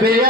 baby.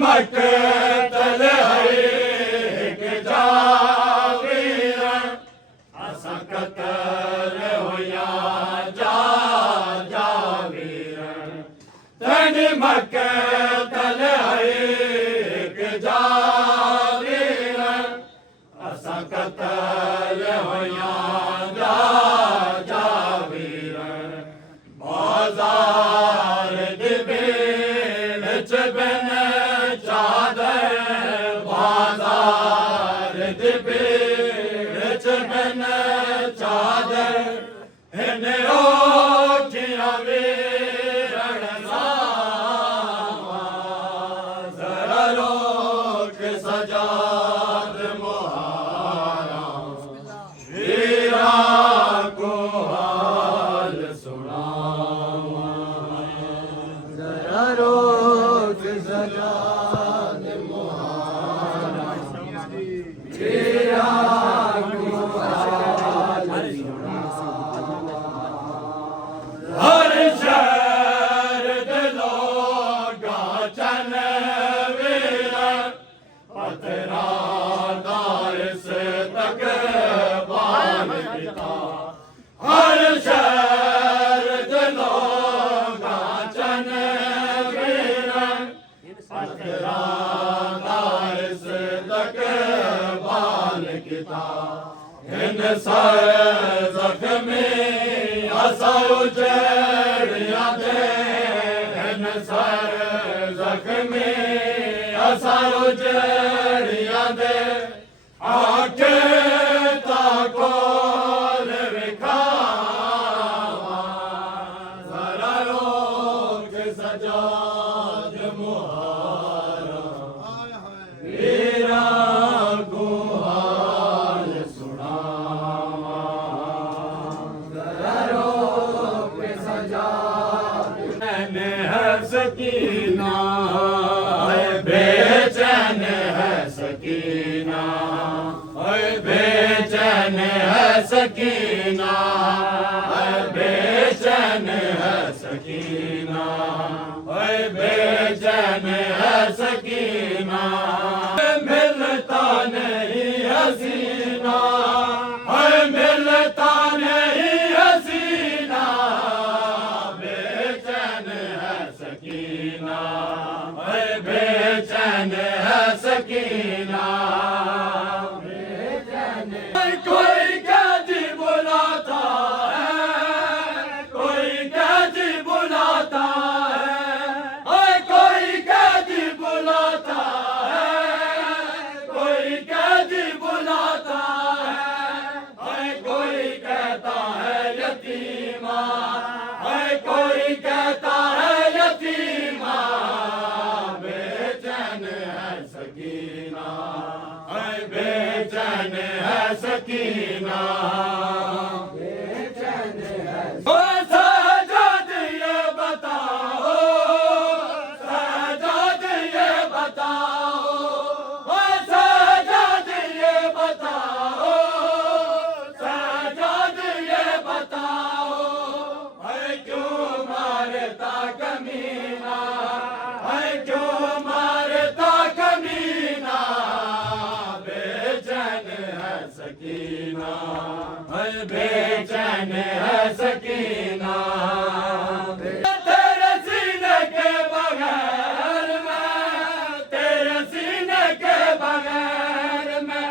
मट तल हरे इन ओखियां वीरण सावा जरा रोक सजाद मुहारा वीरा को हाल सुनावा जरा रोक सजाद मुहारा वीरा को हाल हर शहर दिलोगा चन वीरा पतरा दारिस तक बान पिता हर शहर दिलोगा चन वीरा पतरा दारिस तक बान पिता इन सारे जख्मी असा उजड़िया दे इन सारे जख्मी असा उजड़िया दे आके ताकोल विखावा जरा रोक सजाद मुहारा वीरा को हाल सुनावा जरा रोक सजाद मैंने है सकीना बेचैन है सकीना बेचैन है सकीना बेचैन है सकीना बेचैन है सकीना मिलता नहीं हसीना मिलता नहीं हसीना बेचैन है सकीना बेचैन है सकीना बेचैन कोई कैदी बुलाता है कोई कैदी बुलाता है कोई कैदी बुलाता है कोई कैदी बुलाता है कोई कहता है यतीमा कोई कहता है यतीमा बेचैन है सकीना बेचैन है सकीना बेचैन है ओ सजाद ये बताओ सजाद ये बताओ ओ सजाद ये बताओ सजाद ये बताओ क्यों मारता कमीना क्यों मारता कमीना बेचैन है सकीना बेचैन है सकीना तेरे सीने के बगैर मैं तेरे सीने के बगैर मैं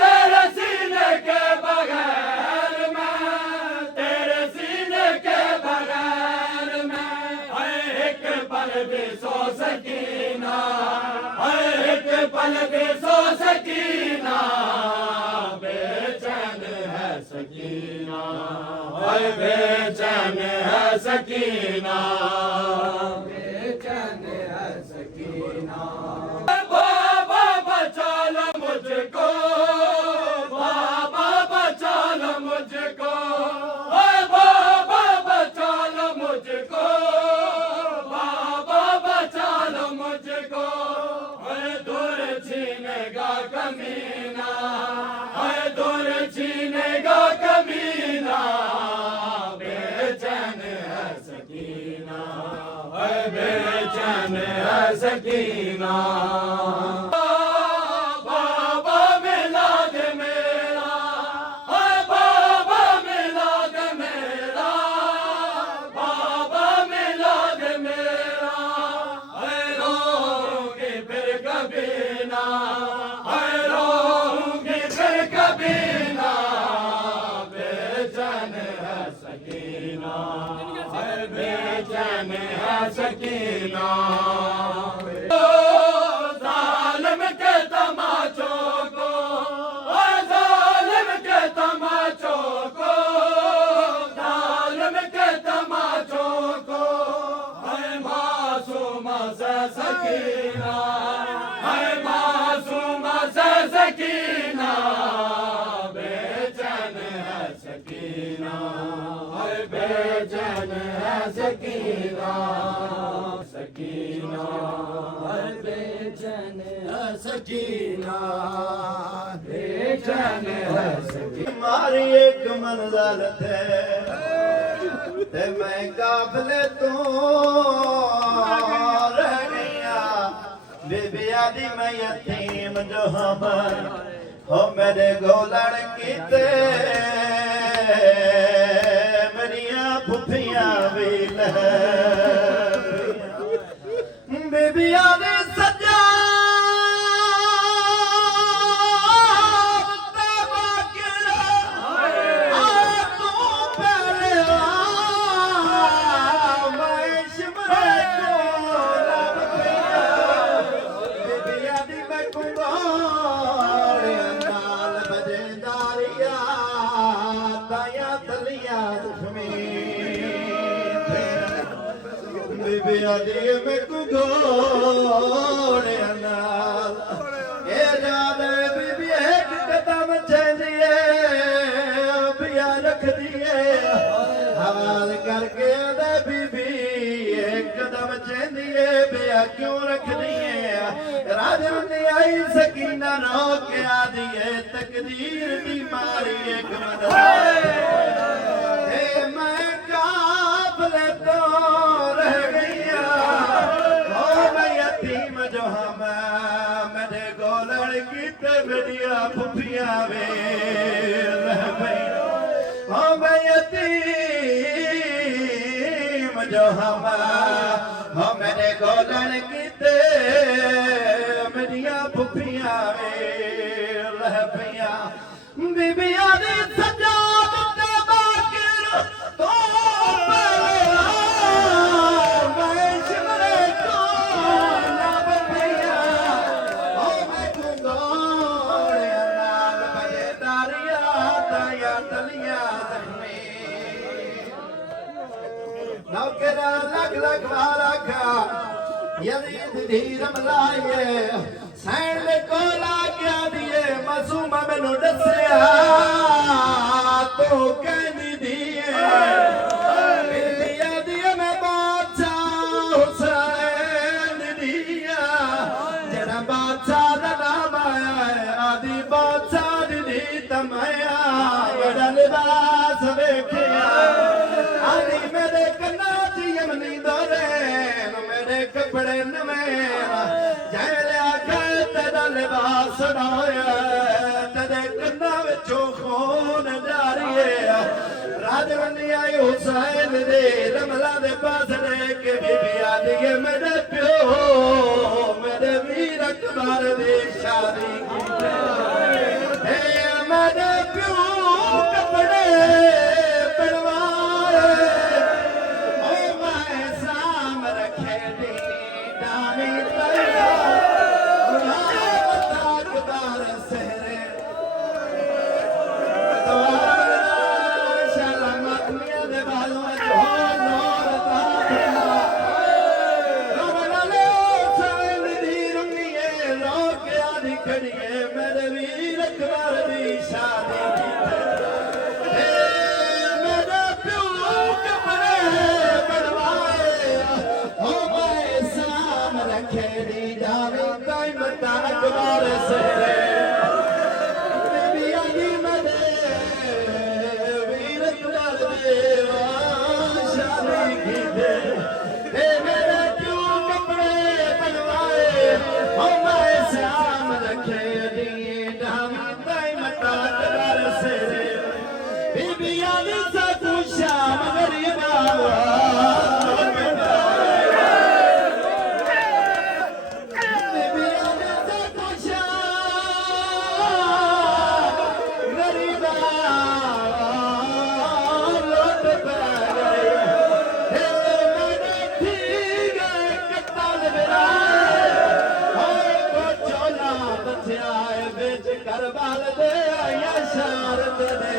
तेरे सीने के बगैर मैं तेरे सीने के बगैर मैं एक पल भी सो सकीना एक पल भी सो सकीना बेचैन है सकीना बेचैन है सकीना बेचैन है सकीना बाबा बचा लो मुझको बाबा बचा लो मुझको बाबा बचा लो मुझको बाबा बचा लो मुझको दूर छीनेगा कमीना दूर छीनेगा कमीना बेचैन है सकीना बेचैन है सकीना बाबा मिला दे मेरा बाबा मिला दे मेरा बाबा मिला दे मेरा रोऊंगी फिर कभी ना रोऊंगी फिर कभी ना बेचैन है सकीना बेचैन है सकीना जालिम के तमाचों को जालिम के तमाचों को सकीना, हर बेचैन है सकीना, सकीना, हर बेचैन है सकीना, बेचैन है सकीना। हमारी एक मंजिल थे ते मैं काफले तो रह गया, बीबी आदि मैं यतीम जो हम हो मेरे गोलड़ कीते, मेरिया फुफियां भी बीबी आदि सजा बियादी में कुगोड़े नाल ये जाने बीबी एक कदम चलिए बिया रख दिए हवाल करके दे बीबी एक कदम चलिए बिया क्यों रख दिए राजन ने आई सकीना रो के आ दिए तकदीर की मारी एक मदद मैं काबले तो मेरे गोलड़ की मेरिया फुफिया वे मैं यतीम जो हम मेरे गोलड़ की मेरिया फुफिया वे भैया बीबिया ने सजा नौकरा लग लग वाला का यदि धीरम लाए सैन को ला क्या दिए मासूम मैनू दसिया तो कहनी दिए दिया दिए मैं बादशाह हुसैन दिया जरा बादशाह का नाम आया है आदि बादशाह दी तमया बड़ा लिबास वेखिया आदि मेरे कन्ना च यमनी दौरे मेरे कपड़े नवे जैले आखे तेरा लिबास डाया तेरे कन्ना विचों खून जारी है राजवंदी आई हुसैन दे रमला दे पास लेके बीबी आदि मेरे प्यो मेरे वीर अकबर दे शादी की मेरे प्यो कपड़े मेरे वीर अकबर दी शादी मेरे प्यो कपड़े बनवाए हो मैं साम रखे दी जावे कोई मता अकबर से बीबिया दी मेरे वीर अकबर दे शादी की दे मेरे प्यो कपड़े बनवाए हो मैं साम रखे बीबिया ने साकू श्याम गरीबा बीबिया ने साकू श्याम गरीबा लौट पा गए मैंने ठीक कत्ताल मेरा को चोला बचा बेच करबाल दे आया शारद ने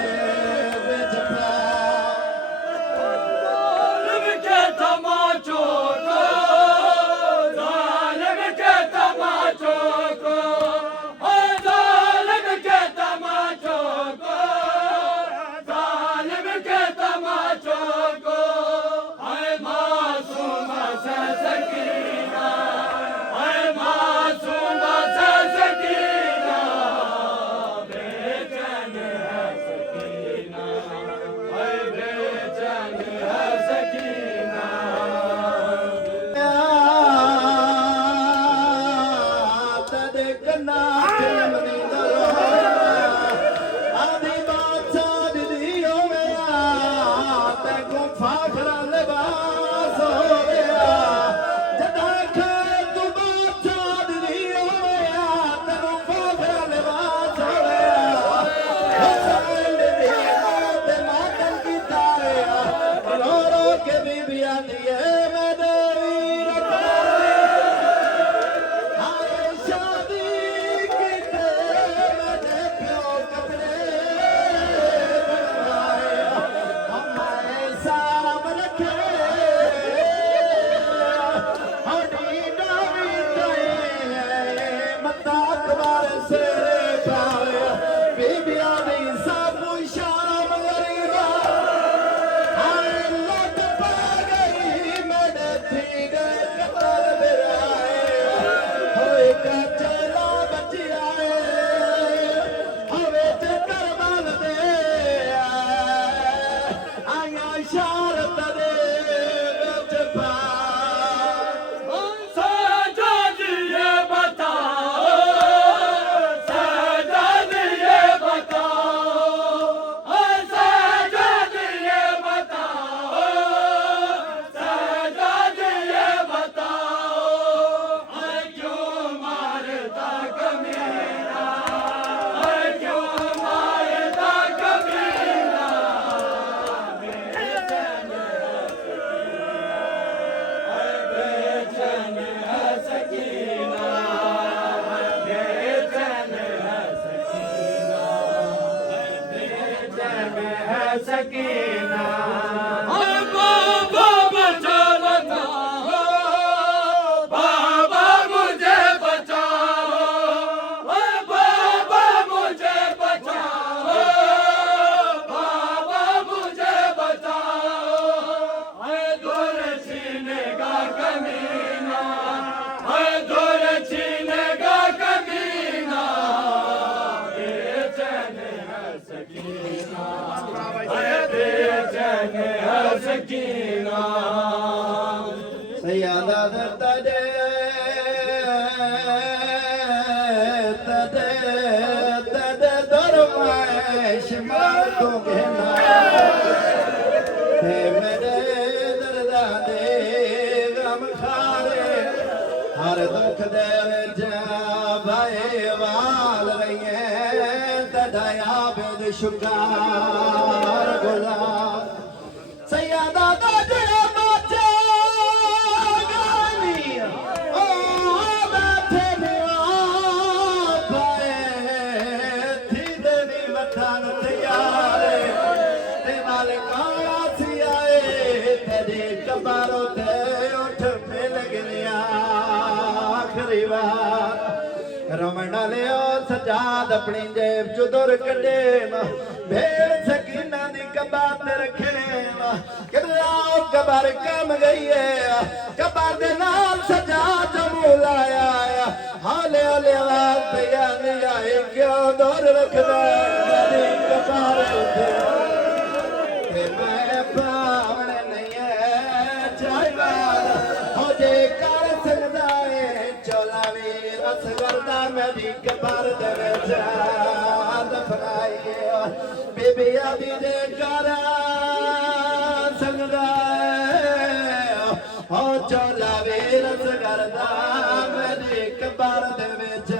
सकीना हाय बाबा बचा बचाओ बाबा मुझे बचाओ हाय बाबा मुझे बचाओ बाबा मुझे बचाओ हाय दूर छीनेगा कमीना हाय दूर छीनेगा कमीना बेचैन है सकीना हाय बेचैन है सकीना सयादा तदे तदे तदे दरवाश मार दूंगे ना हे मेरे दर्दा दे गम खारे हर दुख दे जा भाई वाल रही तदया बेद शुकार गुलाम सयादा तदे बचा गानी ओ बैठे निवा पाए थी देवी मथान तैयारे ते वाले काला सी आए तेरे कबारों ते उठ मिल गया आखिरी बार रमना लियो सजाद अपनी जेब चो दुर कढे भेड़ सकीना दी कबार ते रखे किराओ कबार कम गई है कबार दे नाल सजाद जमू लाया हाले हाले आवाज पिया नहीं आए क्यों दुर रखदा दी कबार उठे ते मैं पावने नहीं है चाहिए हो जे कर सकदा है चोला वीर असगरदा मेरी कबार दे विच दफनाई बीबी आदि दे घर सकदा हो चोला वीर असगरदा मेरी कबार दे विच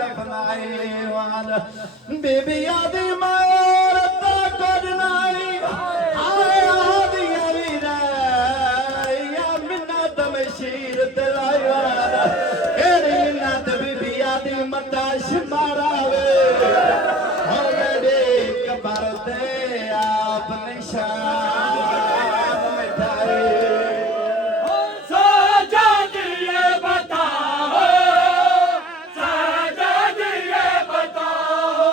दफनाई वाल बीबी आदि मार ता कुछ नहीं आए आदिया वीरा या मिन्नत मशीर तलाई वाला केड़ी मिन्नत बीबी आदि मता शमारावे हो मेरे कबर ते आप निशान मिटाए सजाद ये बताओ सजाद ये बताओ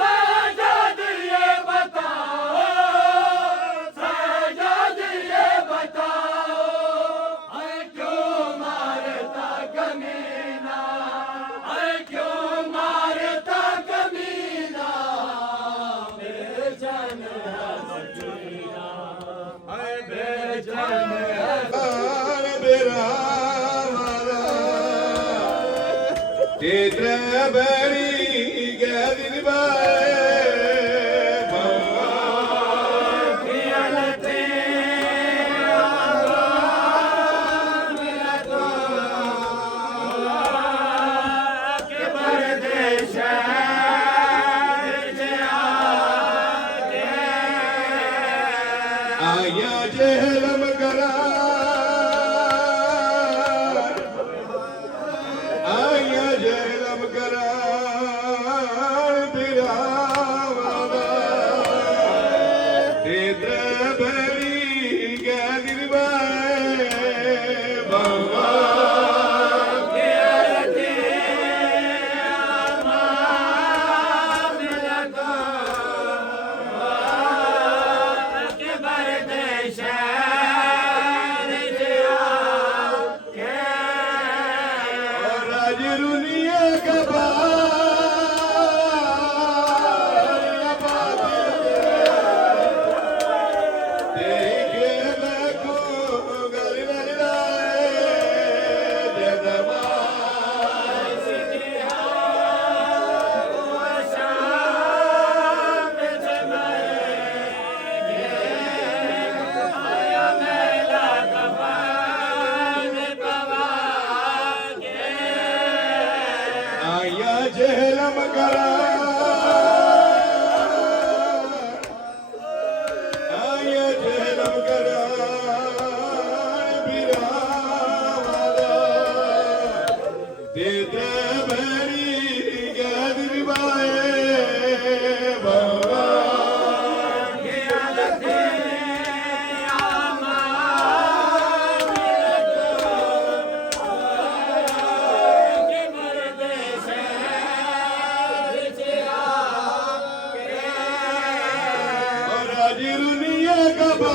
सजाद ये बताओ सजाद ये बताओ क्यों मारता कमीना क्यों मारता कमीना बेचैन है सकीना बेचैन है आया जहलम करा आया जहलम करा तेरा वादा तेरे बड़ी गैर बाए बाबा राजरुनिया का आया जहलम करा आया जहलम करा बिरा वादा तेरे बड़ी गैर बाए बाबा बाजिरुनिया कबा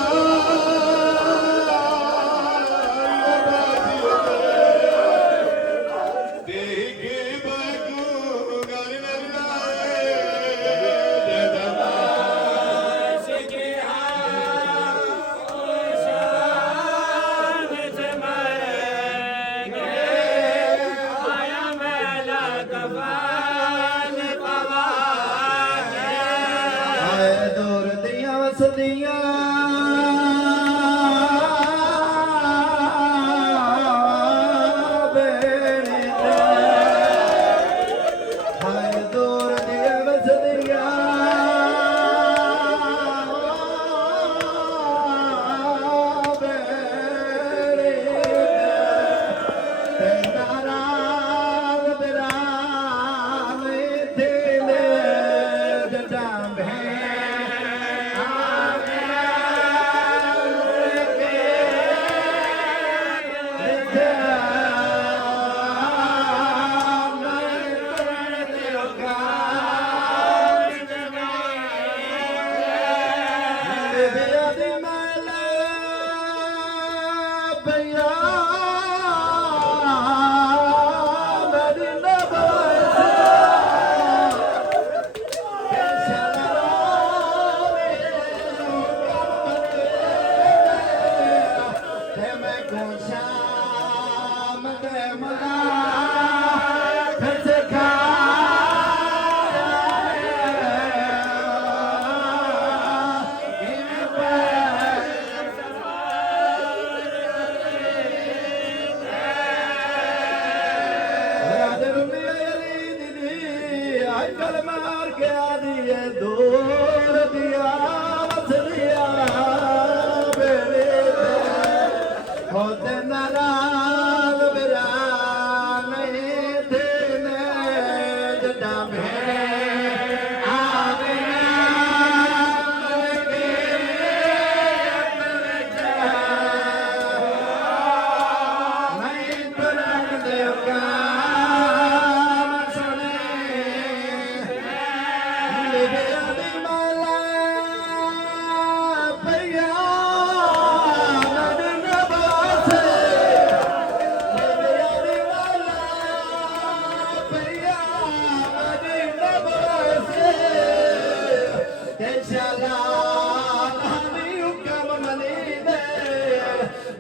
दूर दिया वसदियां बेड़े हाय दूर दिया वसदियां बेड़े तेरा बिराम तेरे जटां मार के आदि दूर दिया वसलिया बेड़े होते नाराज मेरा नहीं थे जटा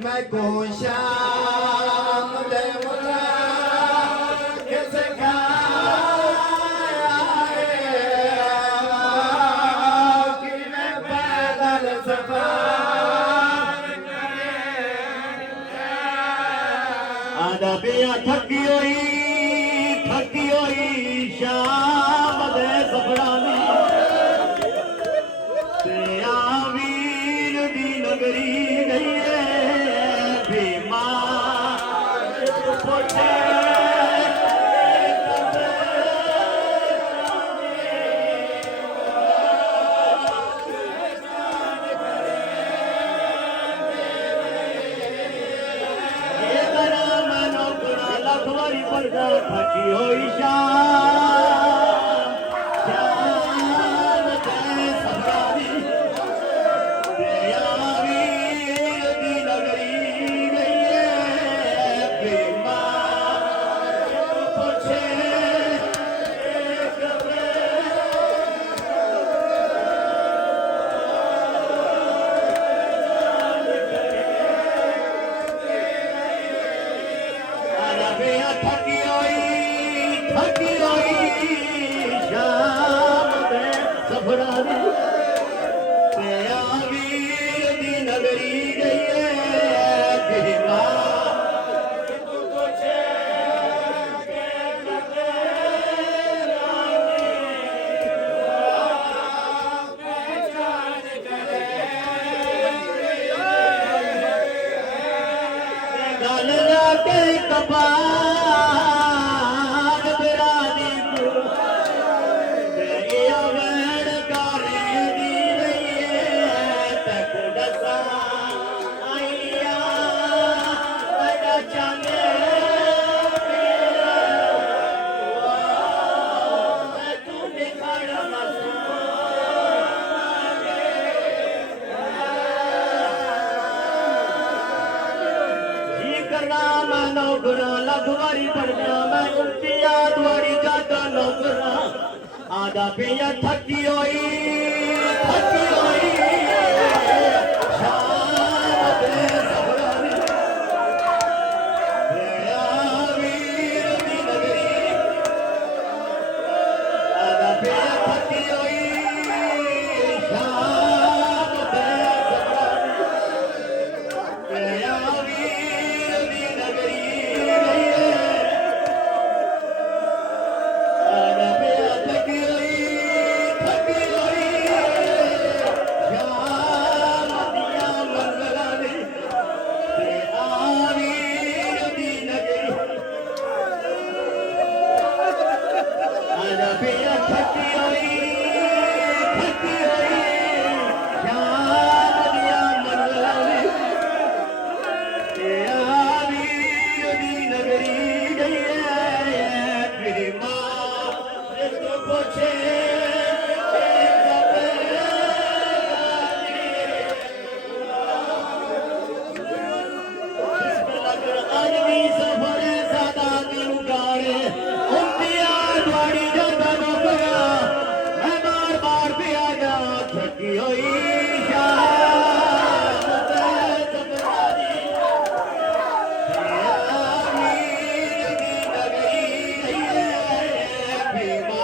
मैं को शाम दे मुला कैसे खाया कि मैं पैदल सफर आधा पिया थकी होई शाम दे सफरानी वीर दी नगरी गई है भीमा पोछे मनो गुना लखवारी पड़ता थकी होई थकी होई शाम दे सफरानी वीर दी नगरी गई है भीमा गल राके कपाल बिरानी वेड़ गाने दी रही है तक दसा आइया बड़ा चाले तू दिखाड़ा नौकरा लखवारी पढ़ना मैं इम्तियाज वाली जाता नौकरा आधा पिया थकी होई शाम दे सफरानी गया वीर दी नगरी आधा पिया थकी होई शाम दे सफरानी गया वीर दी नगरी आधा पिया थकी होई शाम दिया मंगला ने ते आवीर दी नगरी आधा पिया थकी होई शाम दिया मंगला ने ते आवीर दी नगरी गई है मेरी माँ तो पूछे अरबी सफर सादा दिन गाने उम्तियाज वाली जाता नौकरा मैं बार बार पे आ जा थकी होई शाम दे सफरानी आवीर दी नगरी गई है भीमा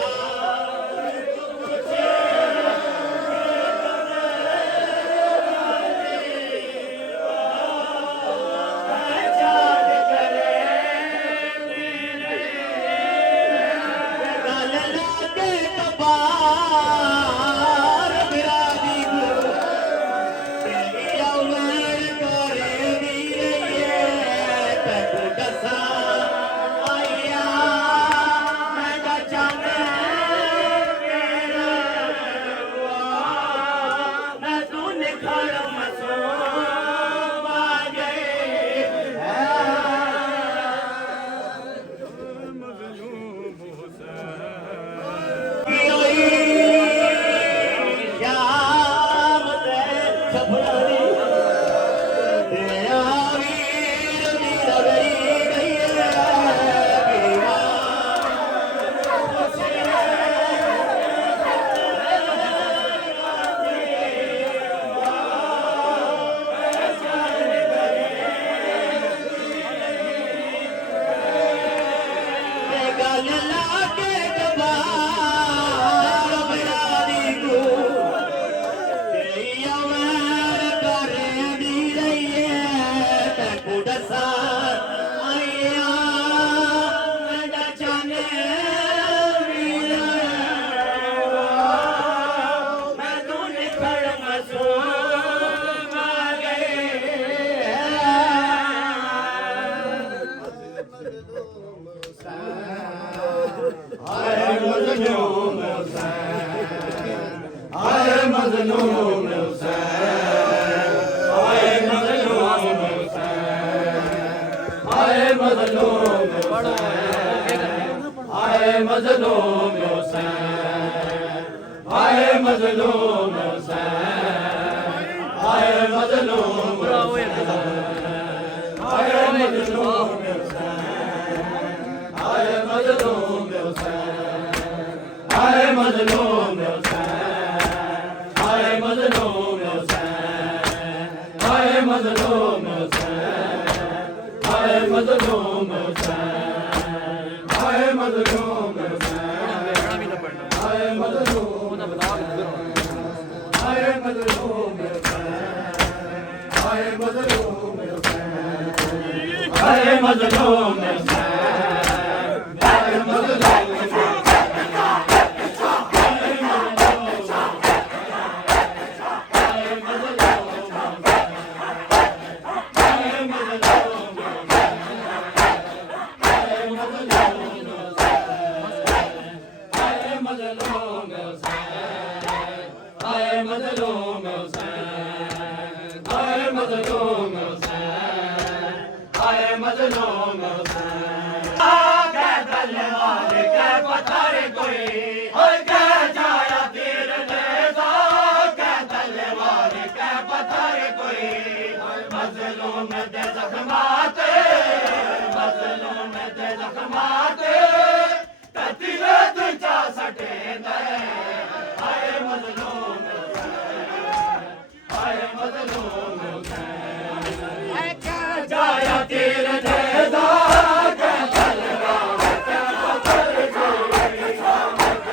गल लागे कबार बिरादी को तेरी उमर करे दी रही है तू दसा आया मैं जाने मैं तू निखर मसूम आ गए शाम दे सफरानी ते आवीर दी नगरी गई है भीमा ते गल लागे कबार बिरादी को तेरी उमर करे दी रही है तू दसा आया मैं जाने मैं तू निखर मसूम आ गए हाय मजलूम हुसैन हाय मजलूम हुसैन हाय मजलूम हुसैन हाय मजलूम हुसैन हाय मजलूम हुसैन हाय मजलूम हुसैन हाय मजलूम हाय मजलूम हाय मजलूम हाय मजलूम हाय मजलूम हाय मजलूम हाय मजलूम हाय मजलूम हाय मजलूम हाय मजलूम हाय मजलूम हाय मजलूम मजलूम दे जख्माते सटेंदे हाय मजलूम हाय मजलूम जाया तीर देदा के तलवा के पत्थर जोड़ी शामत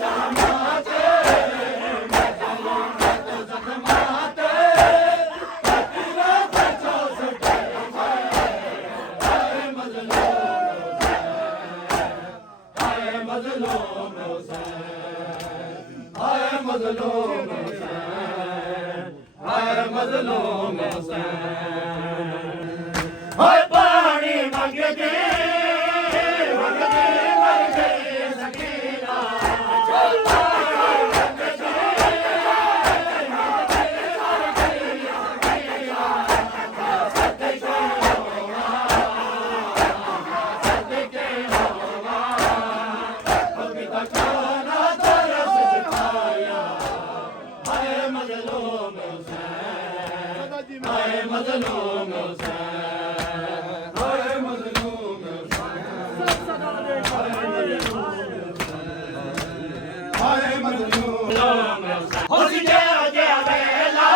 शामाते मैं तो जख्माते तेरा बचो सटे हाय मजलूम हाय मजलूम हाय मजलूम हाय मजलूम हाय पानी मंगते मर गई सकीना हाय मजलूम हाय मजलूम हाय मजलूम हो जे जे वेला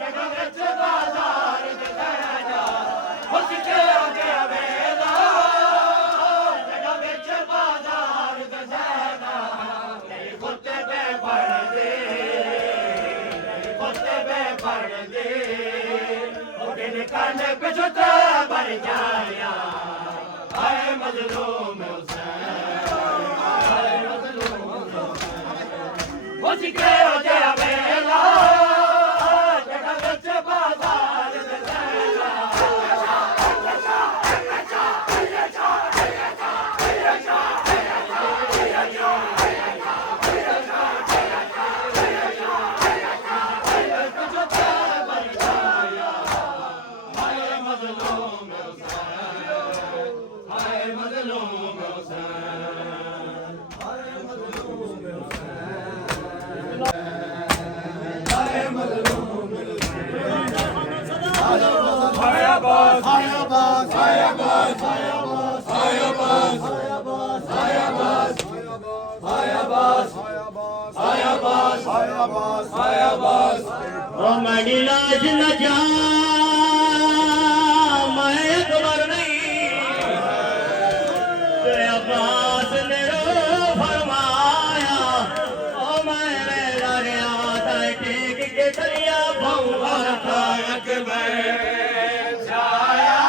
जग विच बाजार दे जा हो जे वेला जग विच बाजार दे जाना नहीं कुत्ते पे पड़ दे कुत्ते पे पड़ दे कांडे पिछुता बर जाया हाय मजलूम हाय मजलूम हो जिके हो जा वेला जग विच बाजार दे जाना मेरी लाज न जा मैं अकबर नहीं तेरे अब्बास ने फरमाया ओ मैं मेरा रियाता ठीक के तरिया भौवा अकबर छाया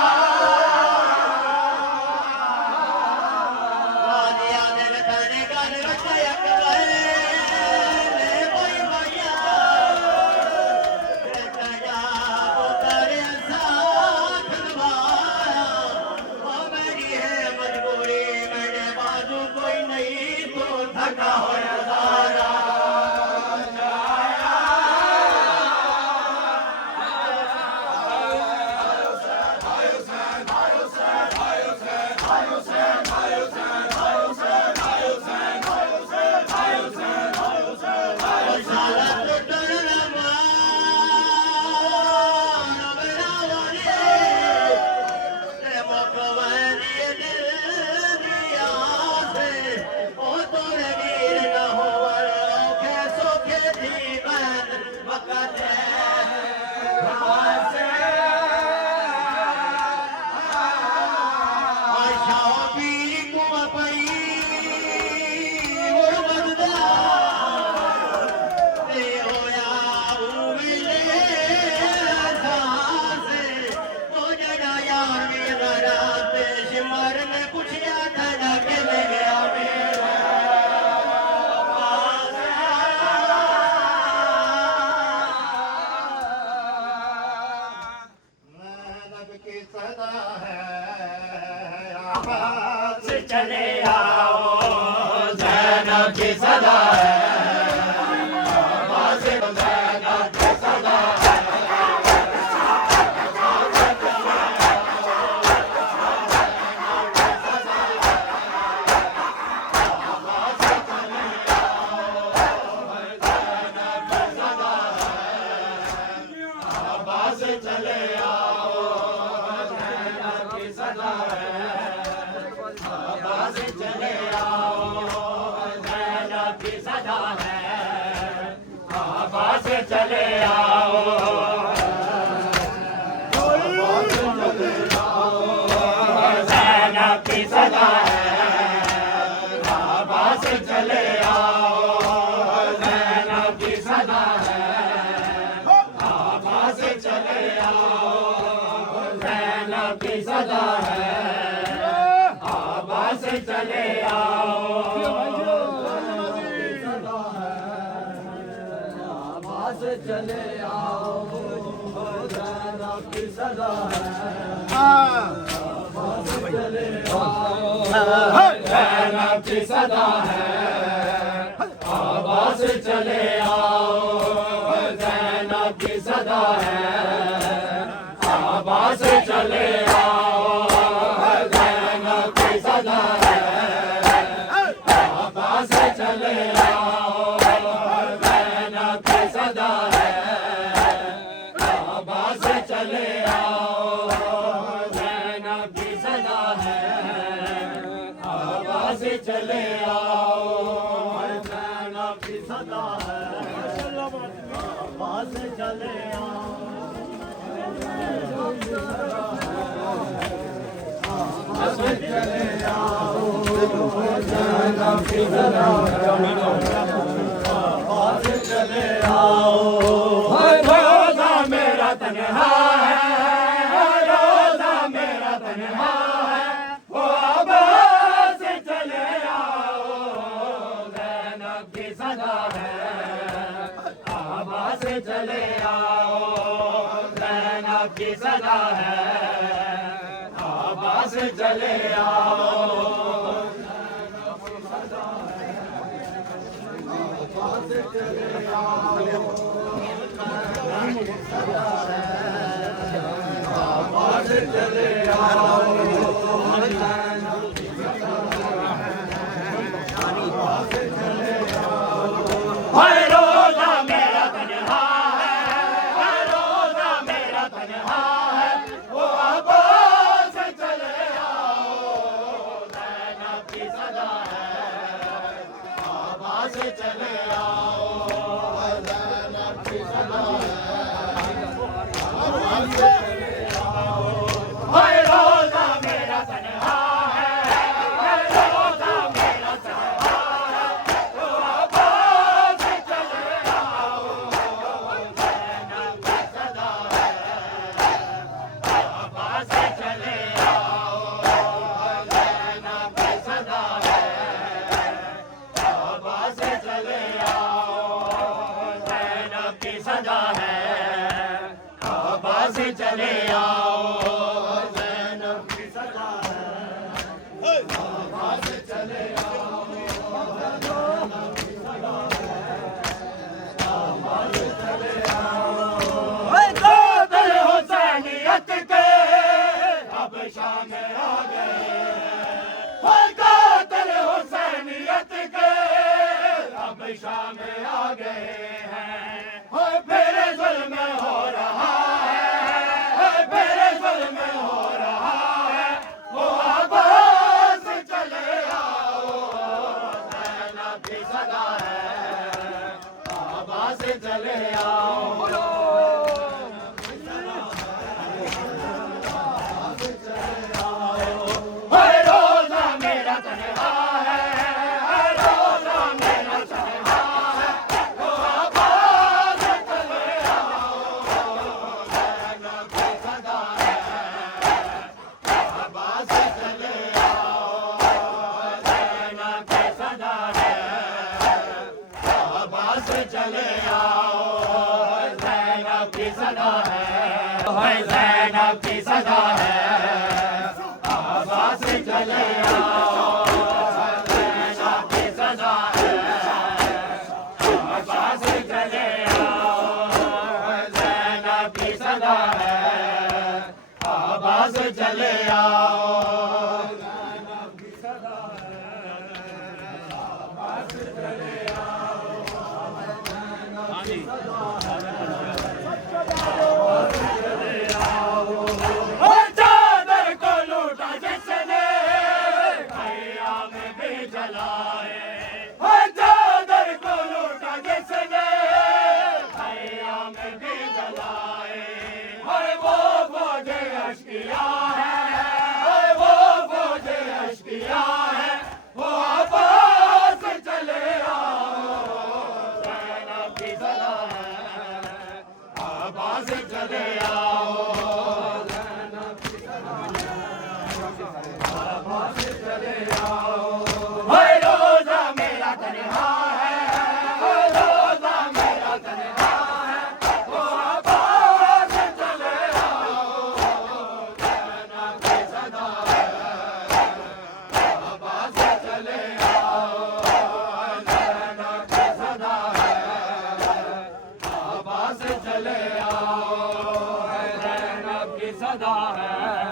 वादिया दिल तने गन रखा अकबर ने कोई भैया चले आओ ज़ैनब की सदा है ज़ैनब की सदा है चले आओ ज़ैनब की सदा है चले आओ चले आओ ज़ैनब की सदा है आवाज़ चले आओ ज़ैनब की सदा है आवाज़ चले आओ ज़ैनब की सदा है आवाज़ चले आओ चले आओ ज़ैनब की सदा है चले ज़ैनब की सदा है आवाज़ चले आओ ज़ैनब की सदा है आवाज़ चले आओ ज़ैनब की सदा है आवाज़ चले आओ ज़ैनब की सदा है आवाज़ चले आओ ज़ैनब की सदा है आवाज़ चले आओ ज़ैनब की सदा है आवाज़ चले आओ चले आओ ज़ैनब की सदा है आवाज़ चले आओ रोज़ा मेरा तन्हा है रोज़ा मेरा तन्हा है वो आवाज़ चले आओ ज़ैनब की सदा है आवाज़ चले आओ ज़ैनब की सदा है आवाज़ चले आओ हाय रोज़ा मेरा तन्हा है रोज़ा मेरा तन्हा है वो आवाज़ चले आओ ज़ैनब की सदा है आवाज़ चले आओ ज़ैनब की सदा है आवाज़ चले आओ हाय रोज़ा मेरा तन्हा है रोज़ा मेरा तन्हा है वो आवाज़ चले आओ ज़ैनब की सदा है आवाज़ चले आओ ज़ैनब की सदा है आवाज़ चले आओ ज़ैनब की सदा है आवाज़ चले आओ ज़ैनब की सदा है आवाज़ चले आओ आवाज़ चले आओ कातिल हुसैनियत के अब शाम आ गए कातिल हुसैनियत के अब शाम आ गए हैं फिर जुल्म हो रहा है फिर जुल्म हो रहा है वो आवाज़ चले आओ ज़ैनब की सदा है आवाज़ चले आओ हाय रोज़ा मेरा तन्हा है रोज़ा मेरा तन्हा है वो आवाज़ चले आओ ज़ैनब की सदा है आवाज़ चले आओ ज़ैनब की सदा है आवाज़ चले आओ ज़ैनब की सदा है ज़ैनब की सदा है आवाज़ चले आओ ज़ैनब की सदा है आवाज़ चले आओ ज़ैनब की सदा है आवाज़ चले आओ ज़ैनब की सदा है आवाज़ चले आओ ज़ैनब की सदा है चादर को लूटा जिसने क़याम भी जलाए चादर को लूटा जिसने अश्किया है, वो फौज अश्किया है, वो अब्बास चले आओ, ज़ैनब की सदा है, अब्बास चले आओ, ज़ैनब की सदा है, अब्बास चले आओ। भाई रोज़ा मेरा तन्हा है, रोज़ा मेरा तन्हा है, वो अब्बास चले आओ, ज़ैनब की सदा है, अब्बास चले आओ, ज़ैनब की सदा है, अब्बास चले आओ, ज़ैनब की सदा है।